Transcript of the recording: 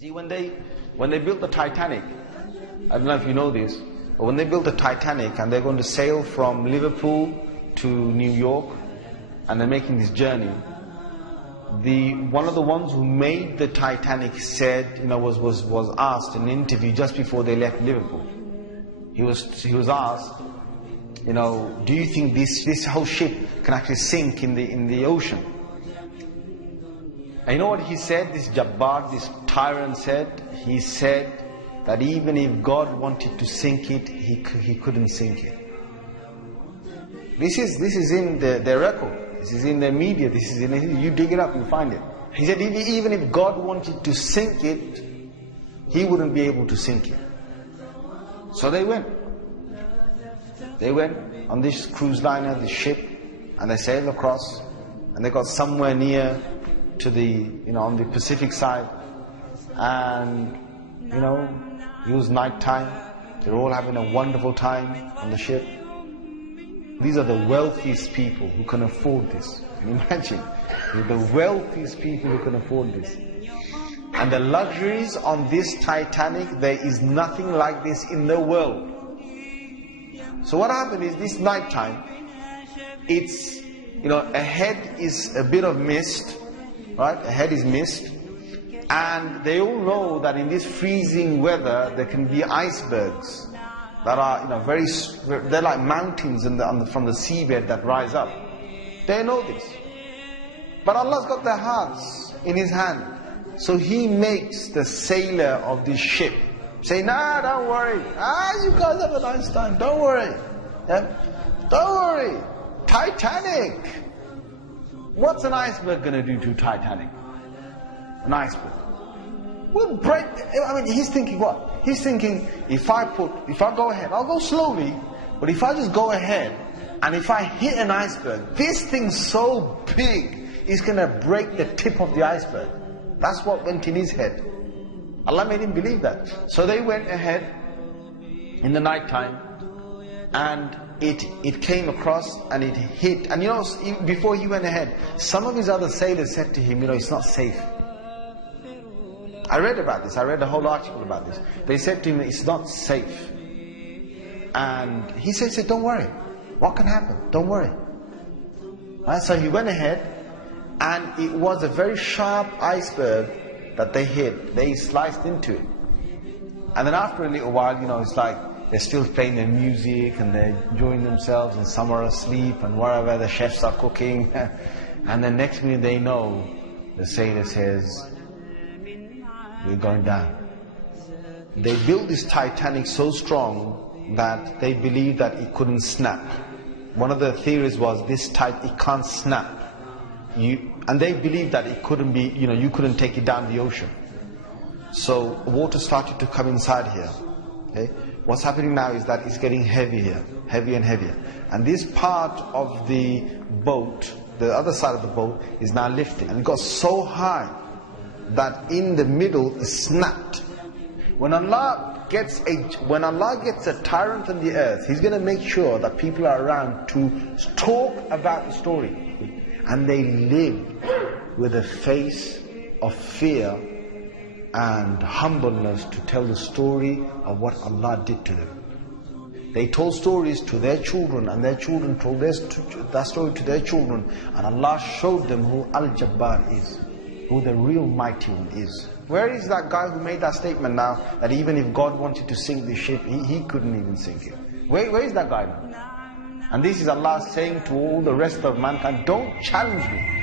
See, when they built the Titanic, I don't know if you know this, but when they built the Titanic and they're going to sail from Liverpool to New York, and they're making this journey, one of the ones who made the Titanic said, was asked in an interview just before they left Liverpool. He was asked, do you think this whole ship can actually sink in the ocean? And you know what he said? This Jabbar, this tyrant said. He said that even if God wanted to sink it, he couldn't sink it. This is in their record. This is in their media. This is you dig it up, you find it. He said even if God wanted to sink it, He wouldn't be able to sink it. So they went. They went on this cruise liner, this ship, and they sailed across, and they got somewhere near to on the Pacific side, and it was night time. They were all having a wonderful time on the ship. These are the wealthiest people who can afford this. Can you imagine? They're the wealthiest people who can afford this. And the luxuries on this Titanic, there is nothing like this in the world. So what happened is, this night time, it's, ahead is a bit of mist, right? Ahead is mist. And they all know that in this freezing weather, there can be icebergs that are, they're like mountains from the seabed that rise up. They know this. But Allah's got their hearts in His hand. So He makes the sailor of this ship say, nah, don't worry. You guys have a nice time. Don't worry. Yeah? Don't worry. Titanic. What's an iceberg going to do to Titanic? An iceberg will break. He's thinking what? He's thinking, if I go ahead, I'll go slowly, but if I just go ahead, and if I hit an iceberg, this thing's so big, it's going to break the tip of the iceberg. That's what went in his head. Allah made him believe that. So they went ahead in the night time, and it came across and it hit. And before he went ahead, some of his other sailors said to him, it's not safe. I read about this. I read a whole article about this. They said to him, it's not safe. And he said, don't worry. What can happen? Don't worry. Right? So he went ahead, and it was a very sharp iceberg that they hit. They sliced into it. And then after a little while, it's like they're still playing their music and they're enjoying themselves, and some are asleep and wherever the chefs are cooking. And then next minute they know, the sailor says, we're going down. They built this Titanic so strong that they believed that it couldn't snap. One of the theories was it can't snap. And they believed that it couldn't be, you couldn't take it down the ocean. So water started to come inside here. Okay? What's happening now is that it's getting heavier, heavier and heavier. And this part of the boat, the other side of the boat, is now lifting. And it got so high that in the middle it snapped. When Allah gets a tyrant on the earth, He's going to make sure that people are around to talk about the story. And they live with a face of fear and humbleness to tell the story of what Allah did to them. They told stories to their children, and their children told that story to their children, and Allah showed them who Al-Jabbar is, who the real mighty one is. Where is that guy who made that statement now, that even if God wanted to sink the ship, he couldn't even sink it? Where is that guy now? And this is Allah saying to all the rest of mankind, don't challenge me.